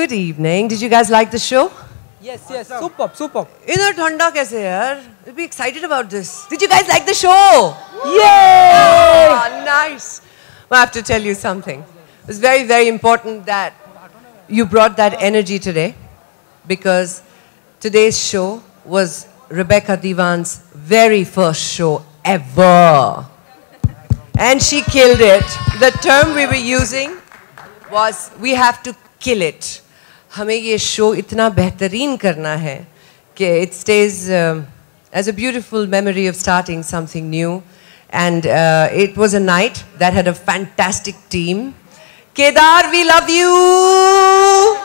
good evening. Did you guys like the show? Yes, superb, superb. इधर ठंडा कैसे यार? We'll be excited about this. Did you guys like the show? Yay! Ah, nice. Well, I have to tell you something. It was very, very important that you brought that energy today, because today's show was Rebecca Divan's very first show ever. And she killed it. The term we were using was, we have to kill it. हमें ये show इतना बेहतरीन करना है कि it stays as a beautiful memory of starting something new. And it was a night that had a fantastic team. Kedar, we love you!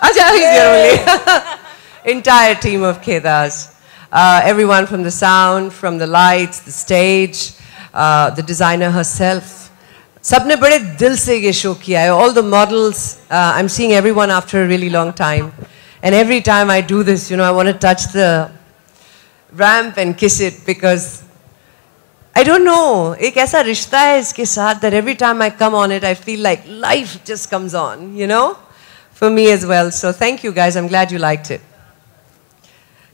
Acha, he's here only. Entire team of Kedars. Everyone from the sound, from the lights, the stage, the designer herself. सबने बड़े दिल से ये show किया है. All the models, I'm seeing everyone after a really long time. And every time I do this, you know, I want to touch the ramp and kiss it, because I don't know, एक ऐसा रिश्ता है इसके साथ that every time I come on it, I feel like life just comes on, you know, for me as well. So thank you guys, I'm glad you liked it.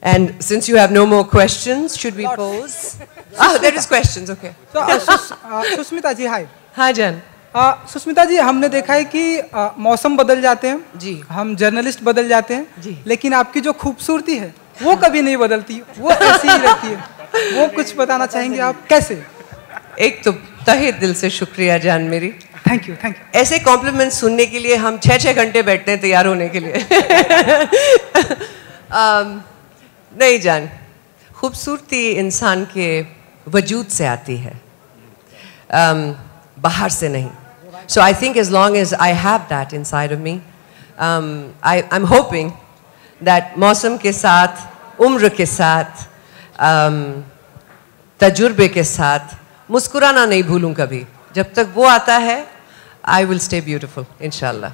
And since you have no more questions, should we pose? Ah, there is questions, okay. So, Sushmita ji, hi. हाँ जान. सुष्मिता जी, हमने देखा है कि मौसम बदल जाते हैं जी, हम जर्नलिस्ट बदल जाते हैं जी, लेकिन आपकी जो खूबसूरती है वो कभी नहीं बदलती, वो ऐसी ही रहती है. वो कुछ बताना चाहेंगे आप कैसे? एक तो तहे दिल से शुक्रिया जान मेरी. Thank you, thank you. ऐसे कॉम्प्लीमेंट सुनने के लिए हम 6-6 घंटे बैठते हैं तैयार होने के लिए. नहीं जान, खूबसूरती इंसान के वजूद से आती है, बाहर से नहीं. So I think as long as I have that inside of me, I'm hoping that मौसम के साथ, उम्र के साथ, तजुर्बे के साथ मुस्कुराना नहीं भूलूं कभी. जब तक वो आता है, I will stay beautiful, इंशाल्लाह.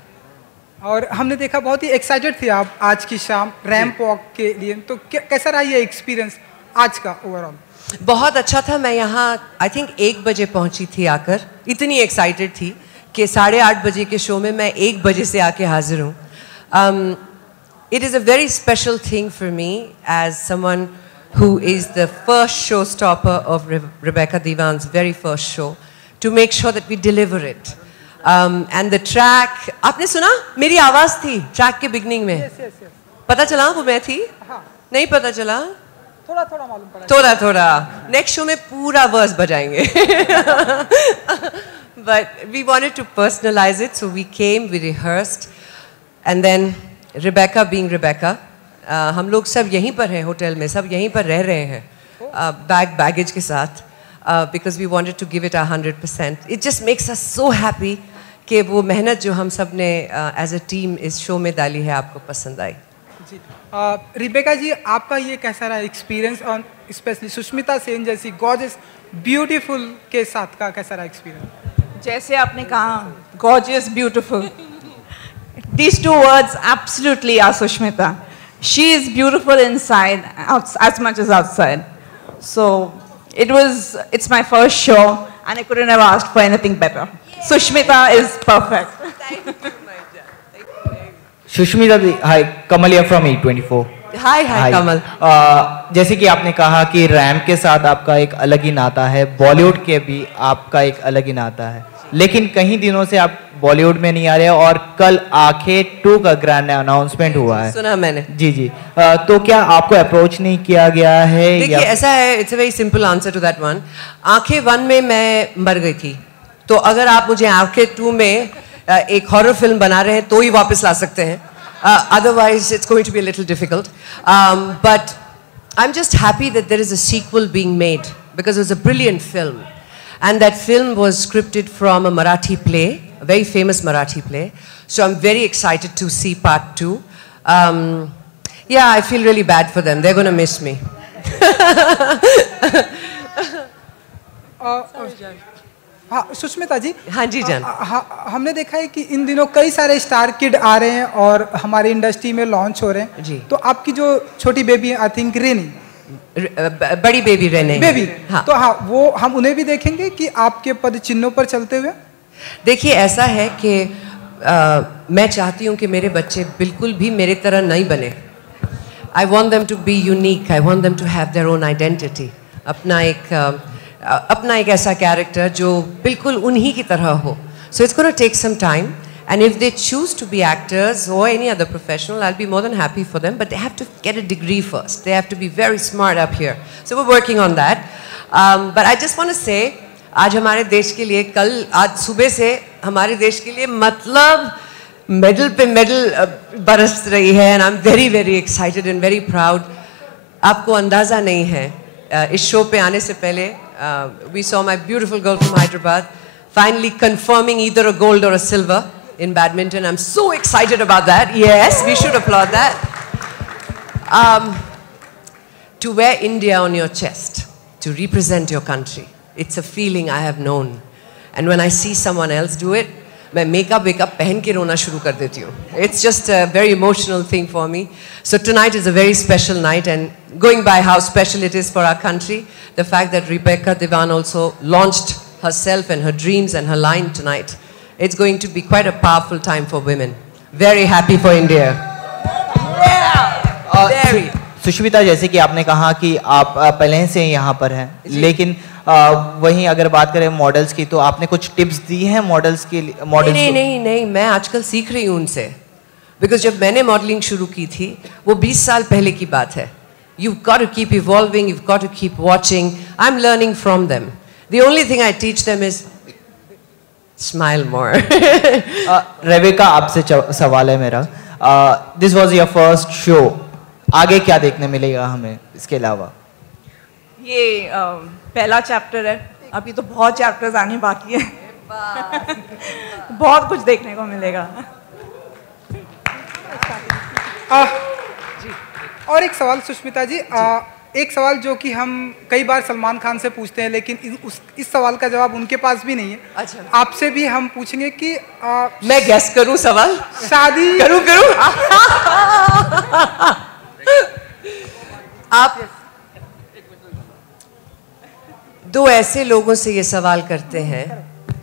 और हमने देखा बहुत ही एक्साइटेड थे आप आज की शाम रैंप वॉक के लिए, तो कैसा रहा ये एक्सपीरियंस आज का ओवरऑल? बहुत अच्छा था. मैं यहाँ आई थिंक 1 बजे पहुँची थी आकर. इतनी एक्साइटेड थी कि 8:30 बजे के शो में मैं 1 बजे से आके हाजिर हूँ. It is a very special thing for me as someone who is the first showstopper of Rebecca Divan's very first show, to make sure that we deliver it. And the track, आपने सुना? मेरी आवाज़ थी track के beginning में. Yes, yes, yes. पता चला वो मैं थी? हाँ. नहीं पता चला? थोड़ा मालूम पड़ा. थोड़ा. Next show में पूरा verse बजाएंगे. But we wanted to personalize it, so we came, we rehearsed, and then Rebecca being Rebecca, हम लोग सब यहीं पर हैं होटल में, सब यहीं पर रह रहे हैं, baggage के साथ, because we wanted to give it 100%. It just makes us so happy कि वो मेहनत जो हम सब ने as a team इस show में डाली है आपको पसंद आई. जी. रिबेका जी, आपका ये कैसा रहा एक्सपीरियंस, और स्पेशली सुष्मिता सेन जैसी गॉर्जियस ब्यूटीफुल के साथ का कैसा रहा एक्सपीरियंस? जैसे आपने कहा gorgeous, beautiful. These two words absolutely are Sushmita. She is beautiful inside as much as outside. So it's my first show and I couldn't have asked for anything better. Sushmita is perfect. Thank you, my dear. Sushmita, hi, Kamal here from E24. Hi, Kamal. जैसे कि आपने कहा कि RAM के साथ आपका एक अलग ही नाता है, बॉलीवुड के भी आपका एक अलग ही नाता है, लेकिन कई दिनों से आप बॉलीवुड में नहीं आ रहे, और कल आंखें 2 का ग्रैंड अनाउंसमेंट हुआ है. सुना मैंने. जी. तो क्या आपको अप्रोच नहीं किया गया है? देखिए ऐसा है, it's a very simple answer to that one. आंखें 1 में मैं मर गई थी, तो अगर आप मुझे आंखें 2 में एक हॉरर फिल्म बना रहे हैं तो ही वापस ला सकते हैं. Otherwise it's going to be a little difficult. But I'm just happy that there is a sequel being made, because it was a brilliant film. And that film was scripted from a Marathi play, a very famous Marathi play. So I'm very excited to see part 2. Yeah, I feel really bad for them. They're going to miss me. हाँ सुष्मिता जी. हाँ जी जान. हमने देखा है कि इन दिनों कई सारे स्टार किड आ रहे हैं और हमारी इंडस्ट्री में लॉन्च हो रहे हैं जी. तो आपकी जो छोटी बेबी आई थिंक रेनी, बड़ी बेबी रेनी, हाँ, तो हाँ वो हम उन्हें भी देखेंगे कि आपके पद चिन्हों पर चलते हुए? देखिए ऐसा है कि मैं चाहती हूँ कि मेरे बच्चे बिल्कुल भी मेरे तरह नहीं बने. I want them to be unique. I want them to have their own identity. अपना एक ऐसा character जो बिल्कुल उन्हीं की तरह हो. So it's going to take some time. And if they choose to be actors or any other professional, I'll be more than happy for them. But they have to get a degree first. They have to be very smart up here. So we're working on that. But I just want to say, आज हमारे देश के लिए आज सुबह से हमारे देश के लिए मतलब मेडल पे मेडल बरस रही है. And I'm very, very excited and very proud. आपको अंदाज़ा नहीं है इस शो पे आने से पहले we saw my beautiful girl from Hyderabad finally confirming either a gold or a silver in badminton. I'm so excited about that. Yes, we should applaud that. To wear India on your chest, to represent your country, it's a feeling I have known. And when I see someone else do it, मैं makeup पहन के रोना शुरू कर देती हूँ. It's just a very emotional thing for me. So tonight is a very special night, and going by how special it is for our country, the fact that Rebecca Divan also launched herself and her dreams and her line tonight, it's going to be quite a powerful time for women. Very happy for India. Yeah. Very. Sushmita, जैसे कि आपने कहा कि आप पहले से यहाँ पर हैं, लेकिन वहीं अगर बात करें मॉडल्स की, तो आपने कुछ टिप्स दी हैं मॉडल्स के लिए? नहीं, मैं आजकल सीख रही हूँ उनसे. बिकॉज जब मैंने मॉडलिंग शुरू की थी वो 20 साल पहले की बात है. You've got to keep evolving, you've got to keep watching. I'm learning from them. The only thing I teach them is smile more. Rebecca, आपसे सवाल है मेरा. This was your first show. आगे क्या देखने मिलेगा हमें इसके अलावा? ये पहला चैप्टर है, अभी तो बहुत चैप्टर्स आने बाकी है. बहुत कुछ देखने को मिलेगा. और एक सवाल सुष्मिता जी, एक सवाल जो कि हम कई बार सलमान खान से पूछते हैं, लेकिन इस सवाल का जवाब उनके पास भी नहीं है. अच्छा. आपसे भी हम पूछेंगे कि मैं गेस करूं सवाल? शादी करूं आप दो ऐसे लोगों से ये सवाल करते हैं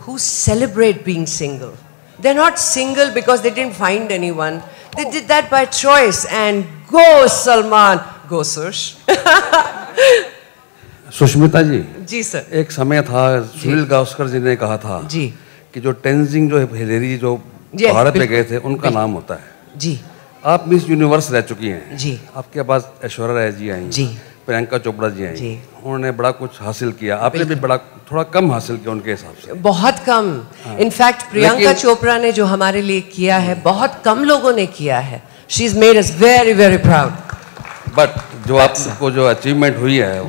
who celebrate being single. They're not single because they didn't find anyone. They did that by choice. And go Salman, go Sush. Sushmita ji. जी सर. एक समय था, सुनील गावस्कर जी ने कहा था जी कि जो टेंजिंग जो हिलेरी जो भारत में गए थे उनका नाम होता है. जी. आप मिस यूनिवर्स रह चुकी हैं. जी. आपके पास ऐश्वर्या राय जी आई. जी. प्रियंका चोपड़ा जी आई. जी. उन्होंने बड़ा कुछ हासिल किया, आपने भी बड़ा थोड़ा कम हासिल किया उनके हिसाब से. बहुत कम. इनफैक्ट प्रियंका चोपड़ा ने जो हमारे लिए किया है बहुत कम लोगों ने किया है. She is made us very very proud. But जो आपको जो अचीवमेंट हुई है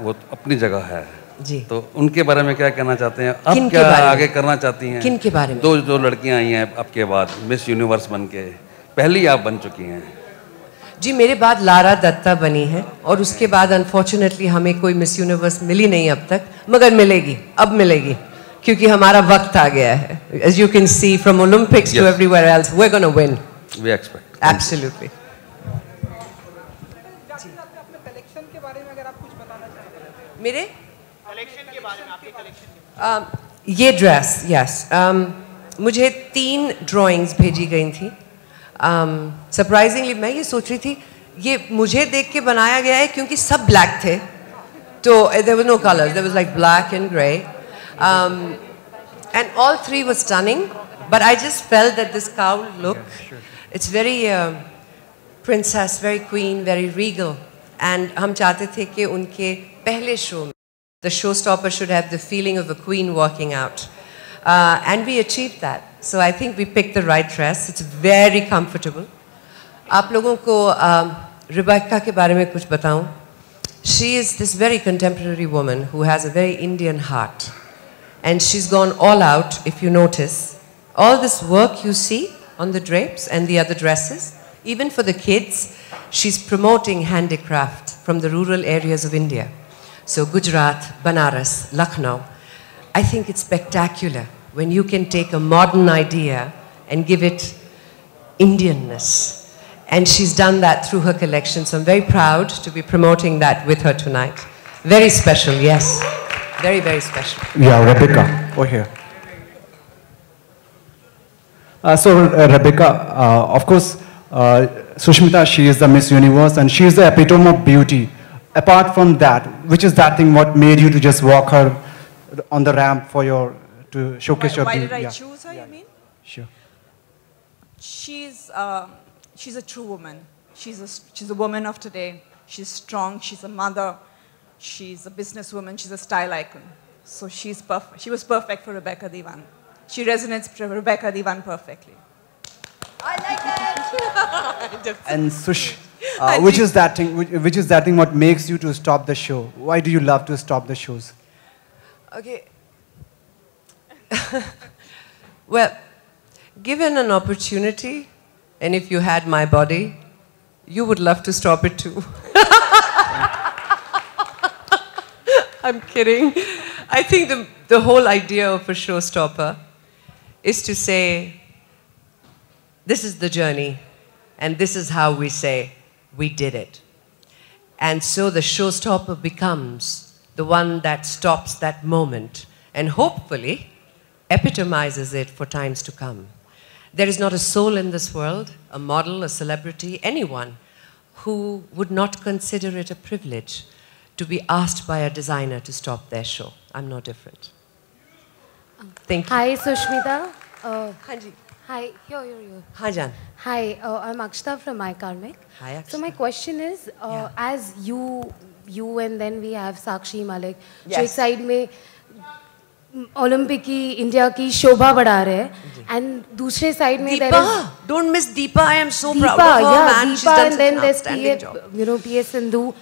वो अपनी जगह है. जी. तो उनके बारे में क्या कहना चाहते हैं आप? क्या आगे करना चाहती हैं? किन के बारे में? दो लड़कियां आई हैं आपके बाद मिस यूनिवर्स बन के, पहली आप बन चुकी हैं. जी, मेरे बाद लारा दत्ता बनी है और उसके बाद अनफॉर्चुनेटली हमें कोई मिस यूनिवर्स मिली नहीं अब तक, मगर मिलेगी, अब मिलेगी, क्योंकि हमारा वक्त आ गया है. As you can see from Olympics to everywhere else, we're going to win. We expect. Absolutely. Collection के बारे में अगर आप कुछ बताना चाहें. मेरे कलेक्शन के बारे में, आपके कलेक्शन. ये ड्रेस, यस, मुझे 3 ड्राइंग्स भेजी गई थी. सरप्राइजिंगली मैं ये सोच रही थी ये मुझे देख के बनाया गया है क्योंकि सब ब्लैक थे, तो there were no colors, there was like black and gray, and all 3 were stunning, but I just felt that this cowl look, it's very princess, very queen, very regal, and हम चाहते थे कि उनके पहले show में the showstopper should have the feeling of a queen walking out, and we achieved that. So I think we picked the right dress. It's very comfortable. आप लोगों को Rebecca के बारे में कुछ बताऊं? She is this very contemporary woman who has a very Indian heart, and she's gone all out. If you notice, all this work you see on the drapes and the other dresses, even for the kids, she's promoting handicraft from the rural areas of India. So Gujarat, Banaras, Lucknow. I think it's spectacular when you can take a modern idea and give it Indianness. And she's done that through her collection. So I'm very proud to be promoting that with her tonight. Very special, yes. Very, very special. Yeah, Rebecca, over here. Rebecca, of course, Sushmita, she is the Miss Universe and she is the epitome of beauty. Apart from that, which is that thing what made you to just walk her on the ramp for to showcase your beauty? Why did I choose her, you mean? Sure. She's a true woman. She's a woman of today. She's strong. She's a mother. She's a businesswoman. She's a style icon. So she's perfect. She was perfect for Rebecca Divan. She resonates with Rebecca Divan perfectly. I like that. And Sush, which is that thing? Which is that thing? What makes you to stop the show? Why do you love to stop the shows? Okay. Well, given an opportunity, and if you had my body, you would love to stop it too. I'm kidding. I think the whole idea of a showstopper is to say, this is the journey, and this is how we say, we did it. And so the showstopper becomes the one that stops that moment and hopefully epitomizes it for times to come. There is not a soul in this world, a model, a celebrity, anyone, who would not consider it a privilege to be asked by a designer to stop their show. I'm no different. Thank you. Hi, Sushmita. Hanji. Hi, here. Hi, Jan. Hi, I'm Akshita from iKarmic. Hi, Akshita. So my question is, as you and then we have Sakshi Malik, जो एक side में Olympic की India की शोभा बढ़ा रहे हैं, and दूसरे side में there is don't miss Deepa. I am so proud Deepa, of her, yeah, man. She's Deepa, done and such then an there's outstanding job. PS Sindhu.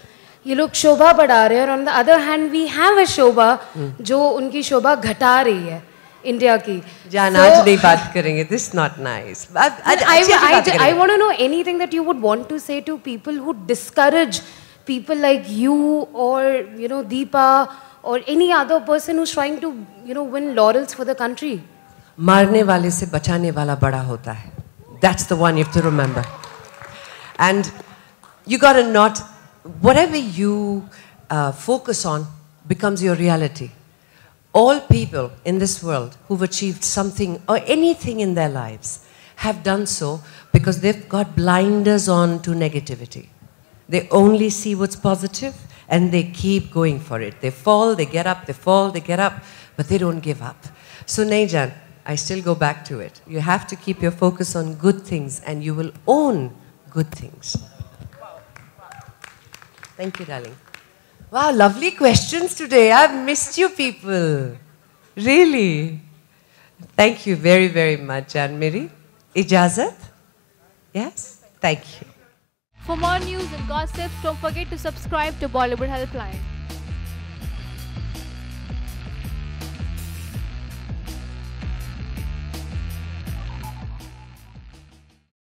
ये लोग शोभा बढ़ा रहे हैं, और on the other hand we have a शोभा जो उनकी शोभा घटा रही है इंडिया की. जान आज नहीं बात करेंगे. This is not nice. I want to know anything that you would want to say to people who discourage people like you or Deepa or any other person who's trying to win laurels for the country. मारने वाले से बचाने वाला बड़ा होता है. That's the one you have to remember. And you got to not, whatever you focus on becomes your reality. All people in this world who've achieved something or anything in their lives have done so because they've got blinders on to negativity. They only see what's positive and they keep going for it. They fall, they get up, they fall, they get up, but they don't give up. So Nejan, I still go back to it. You have to keep your focus on good things and you will own good things. Thank you, darling. Wow, lovely questions today. I've missed you people. Really. Thank you very, very much, Janmiri. Ijazat? Yes? Thank you. For more news and gossip, don't forget to subscribe to Bollywood Helpline.